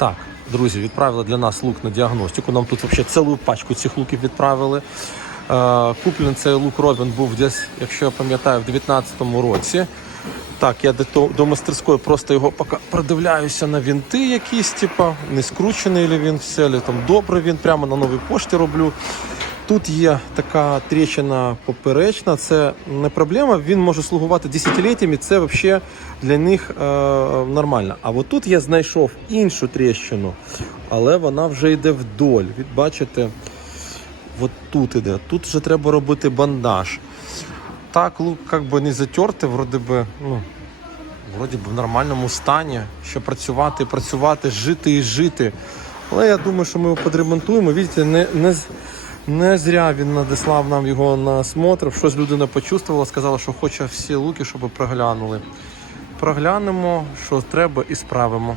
Так, друзі, відправили для нас лук на діагностику. Нам тут взагалі цілу пачку цих луків відправили. Куплен цей лук Робін був десь, якщо я пам'ятаю, в 2019 році. Так, я до, до мастерської просто його поки продивляюся на вінти якісь, типа, не скручений ли він все, ли там добре він, прямо на новій пошті роблю. Тут є така тріщина поперечна, це не проблема, він може слугувати десятиліттями, це взагалі для них е, нормально. А от тут я знайшов іншу тріщину, але вона вже йде вдоль. Ви бачите, от тут іде. Тут вже треба робити бандаж. Так, лук як би не затертий, вроді би, ну, вроді би в нормальному стані. Ще працювати, працювати, жити і жити. Але я думаю, що ми його підремонтуємо. Бачите, не, не, не зря він надіслав нам його на смотр. Щось людина почувствувала, сказала, що хоче всі луки, щоб проглянули. Проглянемо, що треба і справимо.